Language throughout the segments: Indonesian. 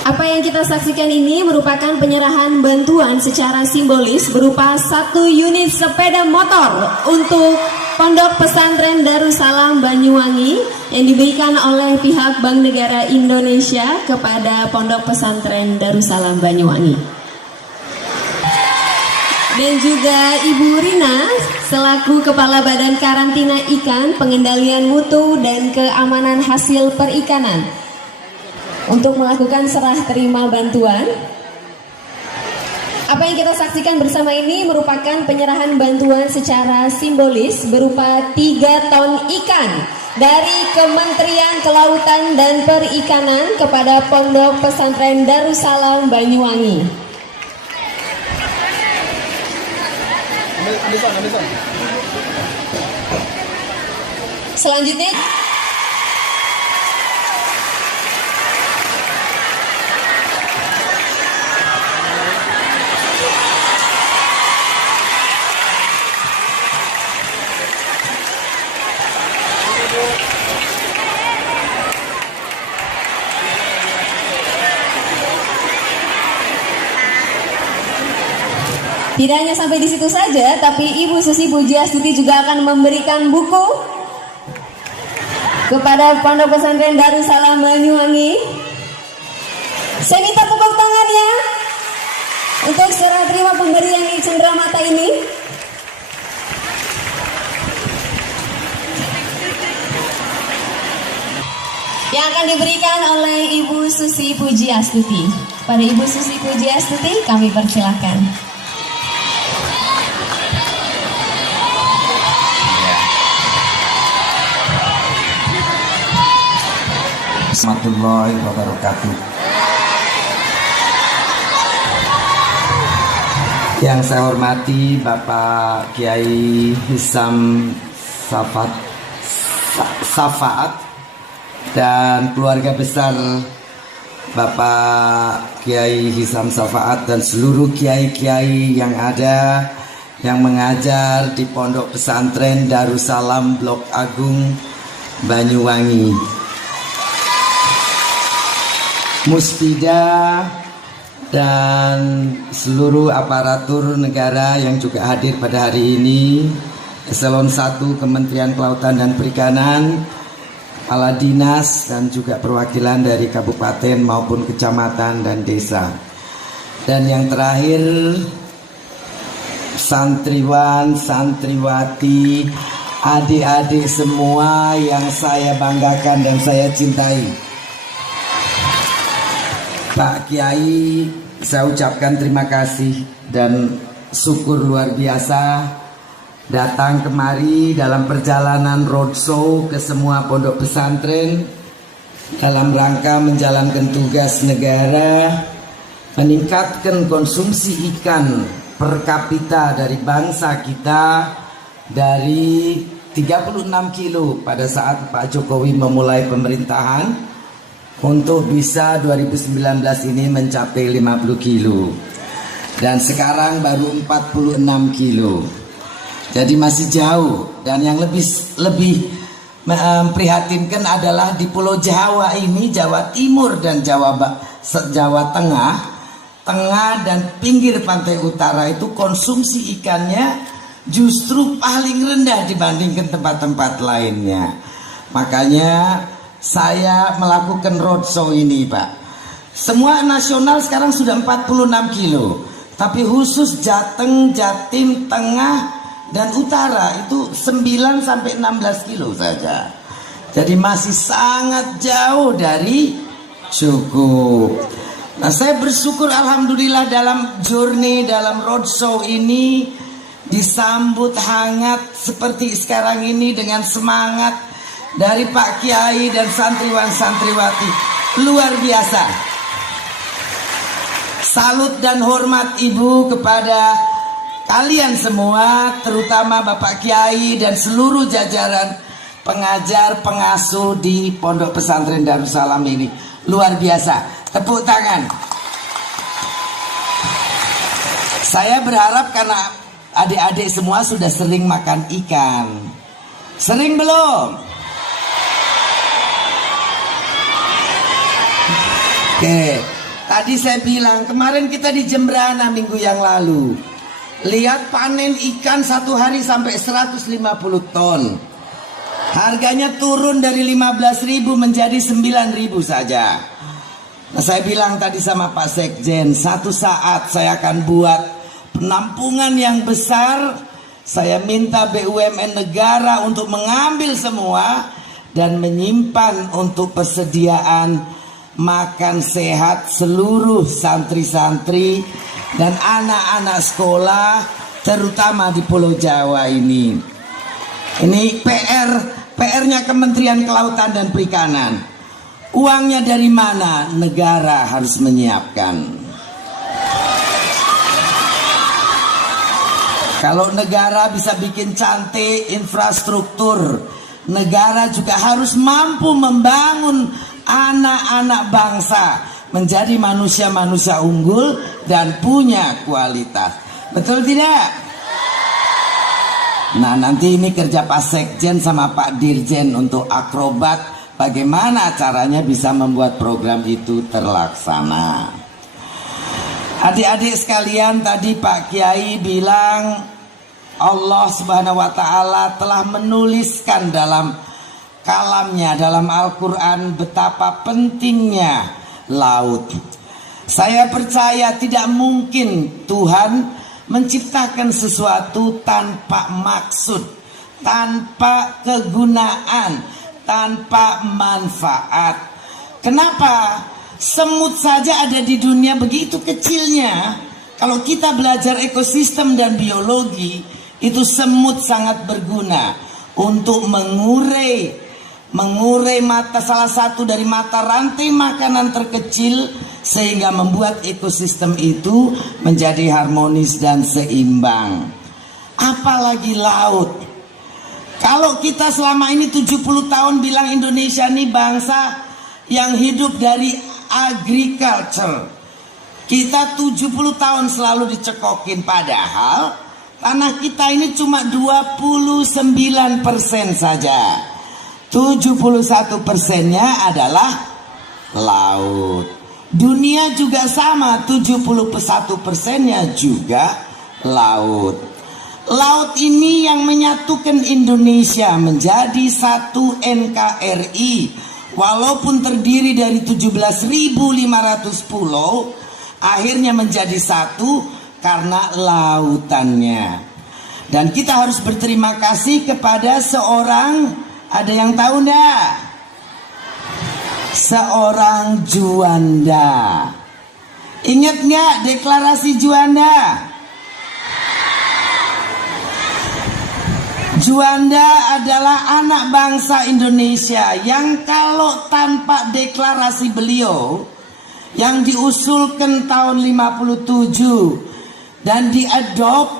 Apa yang kita saksikan ini merupakan penyerahan bantuan secara simbolis berupa 1 unit sepeda motor untuk Pondok Pesantren Darussalam Banyuwangi yang diberikan oleh pihak Bank Negara Indonesia kepada Pondok Pesantren Darussalam Banyuwangi. Dan juga Ibu Rina selaku Kepala Badan Karantina Ikan, Pengendalian Mutu dan Keamanan Hasil Perikanan untuk melakukan serah terima bantuan. Apa yang kita saksikan bersama ini merupakan penyerahan bantuan secara simbolis berupa 3 ton ikan dari Kementerian Kelautan dan Perikanan kepada Pondok Pesantren Darussalam Banyuwangi. Selanjutnya tidak hanya sampai di situ saja, tapi Ibu Susi Pujiastuti juga akan memberikan buku kepada Pondok Pesantren Darussalam Banyuwangi. Saya minta tepuk tangannya untuk serah terima pemberian di cenderamata ini. Yang akan diberikan oleh Ibu Susi Pujiastuti. Pada Ibu Susi Pujiastuti kami persilahkan. Warahmatullahi wabarakatuh. Yang saya hormati Bapak Kiai Hisam Safaat dan keluarga besar Bapak Kiai Hisam Safaat dan seluruh kiai-kiai yang ada yang mengajar di Pondok Pesantren Darussalam Blok Agung Banyuwangi, Muspida dan seluruh aparatur negara yang juga hadir pada hari ini, Eselon 1 Kementerian Kelautan dan Perikanan, kepala dinas dan juga perwakilan dari kabupaten maupun kecamatan dan desa. Dan yang terakhir, santriwan, santriwati, adik-adik semua yang saya banggakan dan saya cintai. Pak Kiai, saya ucapkan terima kasih dan syukur luar biasa datang kemari dalam perjalanan roadshow ke semua pondok pesantren dalam rangka menjalankan tugas negara meningkatkan konsumsi ikan per kapita dari bangsa kita dari 36 kilo pada saat Pak Jokowi memulai pemerintahan untuk bisa 2019 ini mencapai 50 kilo dan sekarang baru 46 kilo. Jadi masih jauh. Dan yang lebih memprihatinkan adalah di Pulau Jawa ini, Jawa Timur dan Jawa Tengah dan pinggir pantai utara itu konsumsi ikannya justru paling rendah dibandingkan tempat-tempat lainnya. Makanya saya melakukan roadshow ini, Pak. Semua nasional sekarang sudah 46 kilo, tapi khusus Jateng, Jatim, Tengah dan Utara itu 9 sampai 16 kilo saja. Jadi masih sangat jauh dari cukup. Nah, saya bersyukur alhamdulillah dalam journey, dalam roadshow ini disambut hangat seperti sekarang ini dengan semangat dari Pak Kiai dan santriwan santriwati. Luar biasa. Salut dan hormat Ibu kepada kalian semua, terutama Bapak Kiai dan seluruh jajaran pengajar pengasuh di Pondok Pesantren Darussalam ini. Luar biasa. Tepuk tangan. Saya berharap karena adik-adik semua sudah sering makan ikan. Sering belum? Oke, Tadi saya bilang, kemarin kita di Jembrana minggu yang lalu. Lihat panen ikan satu hari sampai 150 ton. Harganya turun dari 15.000 menjadi 9.000 saja. Nah, saya bilang tadi sama Pak Sekjen, satu saat saya akan buat penampungan yang besar. Saya minta BUMN negara untuk mengambil semua dan menyimpan untuk persediaan makan sehat seluruh santri-santri dan anak-anak sekolah, terutama di Pulau Jawa ini. Ini PR-nya Kementerian Kelautan dan Perikanan. Uangnya dari mana? Negara harus menyiapkan. Kalau negara bisa bikin cantik infrastruktur, negara juga harus mampu membangun anak-anak bangsa menjadi manusia-manusia unggul dan punya kualitas. Betul tidak? Nah, nanti ini kerja Pak Sekjen sama Pak Dirjen untuk akrobat bagaimana caranya bisa membuat program itu terlaksana. Adik-adik sekalian, tadi Pak Kiai bilang Allah Subhanahu wa Ta'ala telah menuliskan dalam kalamnya, dalam Al-Quran, betapa pentingnya laut. Saya percaya tidak mungkin Tuhan menciptakan sesuatu tanpa maksud, tanpa kegunaan, tanpa manfaat. Kenapa? Semut saja ada di dunia begitu kecilnya. Kalau kita belajar ekosistem dan biologi, itu semut sangat berguna untuk mengurai salah satu dari mata rantai makanan terkecil, sehingga membuat ekosistem itu menjadi harmonis dan seimbang. Apalagi laut. Kalau kita selama ini 70 tahun bilang Indonesia ini bangsa yang hidup dari agriculture, kita 70 tahun selalu dicekokin, padahal tanah kita ini cuma 29% saja. 71%-nya adalah laut. Dunia juga sama, 71%-nya juga laut. Laut ini yang menyatukan Indonesia menjadi satu NKRI. Walaupun terdiri dari 17.500 pulau, akhirnya menjadi satu karena lautannya. Dan kita harus berterima kasih kepada seorang, ada yang tahu enggak? Seorang Juanda. Ingat nggak deklarasi Juanda? Juanda adalah anak bangsa Indonesia yang kalau tanpa deklarasi beliau yang diusulkan tahun 57 dan diadopt,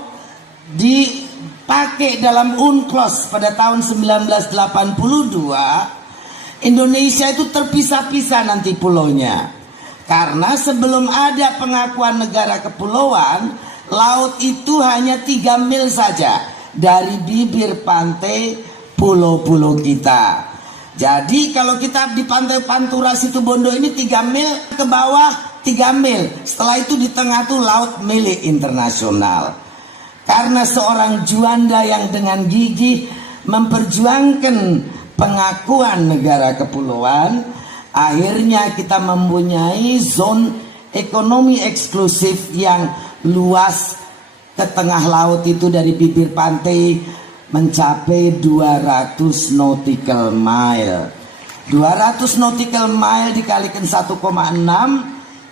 dipakai dalam UNCLOS pada tahun 1982, Indonesia itu terpisah-pisah nanti pulaunya. Karena sebelum ada pengakuan negara kepulauan, laut itu hanya 3 mil saja dari bibir pantai pulau-pulau kita. Jadi kalau kita di pantai Pantura Situbondo ini 3 mil ke bawah, 3 mil. Setelah itu di tengah tuh laut milik internasional. Karena seorang Juanda yang dengan gigih memperjuangkan pengakuan negara kepulauan, akhirnya kita mempunyai zone ekonomi eksklusif yang luas ke tengah laut itu dari bibir pantai mencapai 200 nautical mile. 200 nautical mile dikalikan 1,6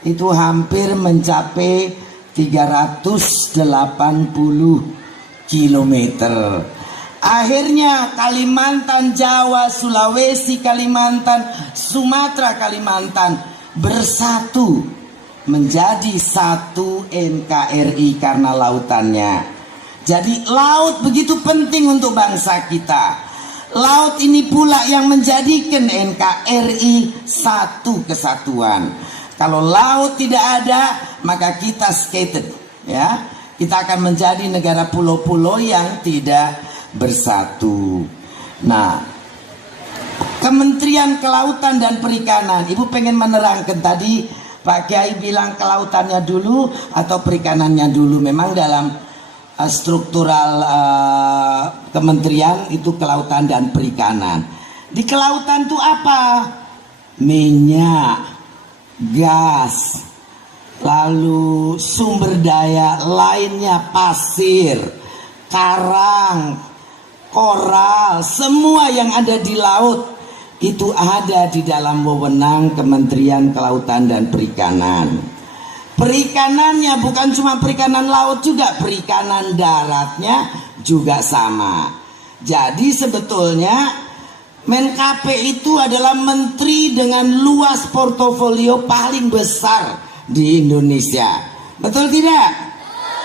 itu hampir mencapai 380 kilometer. Akhirnya Kalimantan, Jawa, Sulawesi, Kalimantan, Sumatera, Kalimantan bersatu menjadi satu NKRI karena lautannya. Jadi laut begitu penting untuk bangsa kita. Laut ini pula yang menjadikan NKRI satu kesatuan. Kalau laut tidak ada, maka kita scattered, ya. Kita akan menjadi negara pulau-pulau yang tidak bersatu. Nah, Kementerian Kelautan dan Perikanan, Ibu pengen menerangkan tadi Pak Kiai bilang kelautannya dulu atau perikanannya dulu. Memang dalam struktural kementerian itu kelautan dan perikanan. Di kelautan itu apa? Minyak, gas, lalu sumber daya lainnya, pasir, karang, koral, semua yang ada di laut itu ada di dalam wewenang Kementerian Kelautan dan Perikanan. Perikanannya bukan cuma perikanan laut juga, perikanan daratnya juga sama. Jadi sebetulnya Menkp itu adalah menteri dengan luas portofolio paling besar di Indonesia. Betul tidak?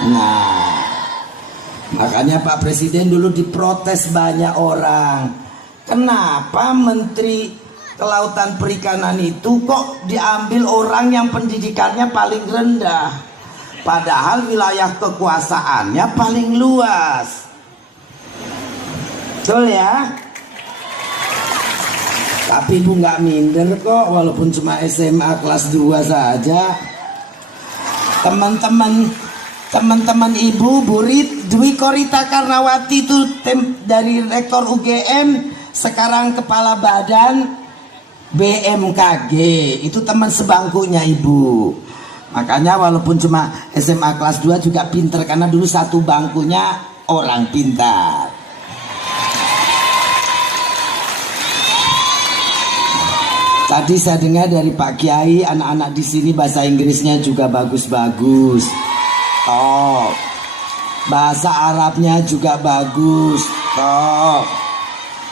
Nah, makanya Pak Presiden dulu diprotes banyak orang. Kenapa Menteri Kelautan Perikanan itu kok diambil orang yang pendidikannya paling rendah, padahal wilayah kekuasaannya paling luas. Betul ya? Tapi Ibu nggak minder kok, walaupun cuma SMA kelas 2 saja. Teman-teman Ibu, Burit Dwi Korita Karnawati itu dari Rektor UGM, sekarang Kepala Badan BMKG, itu teman sebangkunya Ibu. Makanya walaupun cuma SMA kelas 2 juga pinter, karena dulu satu bangkunya orang pintar. Tadi saya dengar dari Pak Kiai, anak-anak di sini bahasa Inggrisnya juga bagus-bagus. Top. Bahasa Arabnya juga bagus. Top.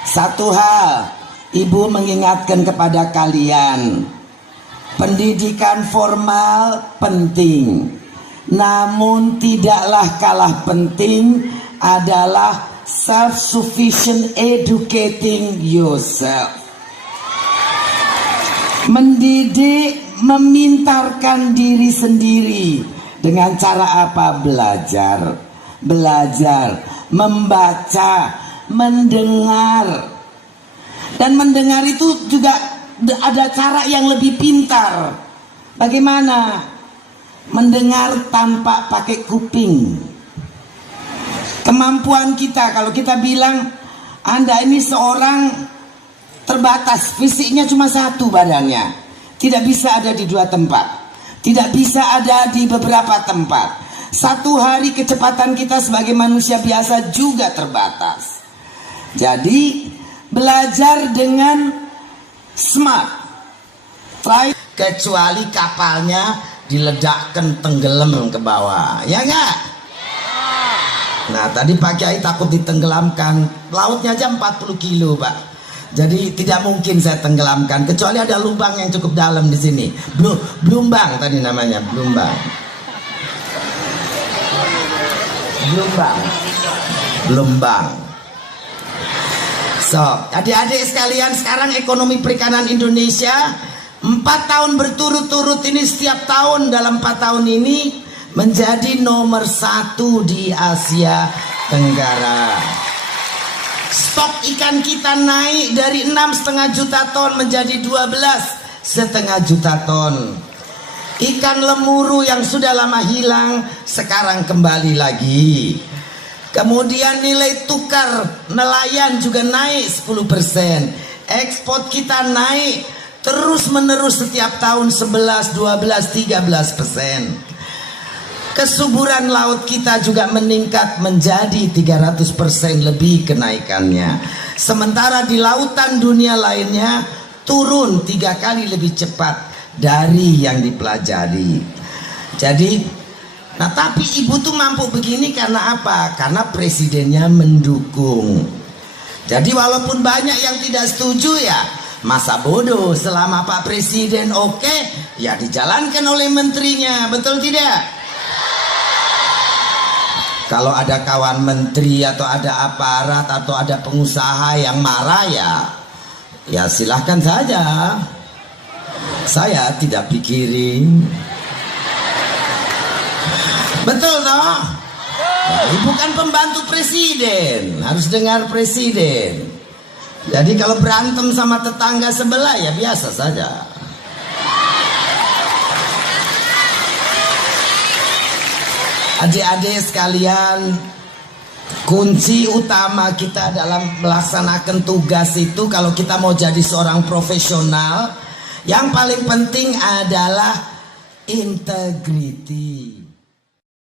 Satu hal, Ibu mengingatkan kepada kalian, pendidikan formal penting, namun tidaklah kalah penting adalah self-sufficient educating yourself. Mendidik, memintarkan diri sendiri dengan cara apa? Belajar, membaca, mendengar. Dan mendengar itu juga ada cara yang lebih pintar. Bagaimana? Mendengar tanpa pakai kuping. Kemampuan kita, kalau kita bilang Anda ini seorang terbatas, fisiknya cuma satu badannya, tidak bisa ada di 2 tempat, tidak bisa ada di beberapa tempat. Satu hari kecepatan kita sebagai manusia biasa juga terbatas. Jadi belajar dengan smart. Kecuali kapalnya diledakkan tenggelam ke bawah, ya enggak? Nah tadi Pak Kiai takut ditenggelamkan, lautnya aja 40 kilo Pak. Jadi tidak mungkin saya tenggelamkan, kecuali ada lubang yang cukup dalam di sini. Blumbang tadi namanya, blumbang. So, adik-adik sekalian, sekarang ekonomi perikanan Indonesia 4 tahun berturut-turut ini, setiap tahun dalam 4 tahun ini menjadi nomor 1 di Asia Tenggara. Stok ikan kita naik dari 6,5 juta ton menjadi 12,5 juta ton. Ikan lemuru yang sudah lama hilang sekarang kembali lagi. Kemudian nilai tukar nelayan juga naik 10%. Ekspor kita naik terus menerus setiap tahun 11, 12, 13%. Kesuburan laut kita juga meningkat menjadi 300% lebih kenaikannya. Sementara di lautan dunia lainnya turun 3 kali lebih cepat dari yang dipelajari. Jadi, nah tapi Ibu tuh mampu begini karena apa? Karena presidennya mendukung. Jadi walaupun banyak yang tidak setuju ya, masa bodoh, selama Pak Presiden oke, ya dijalankan oleh menterinya, betul tidak? Kalau ada kawan menteri atau ada aparat atau ada pengusaha yang marah ya silahkan saja. Saya tidak pikirin. Betul toh? Ibu kan pembantu presiden, harus dengar presiden. Jadi kalau berantem sama tetangga sebelah ya biasa saja. Adik-adik sekalian, kunci utama kita dalam melaksanakan tugas itu, kalau kita mau jadi seorang profesional, yang paling penting adalah integriti.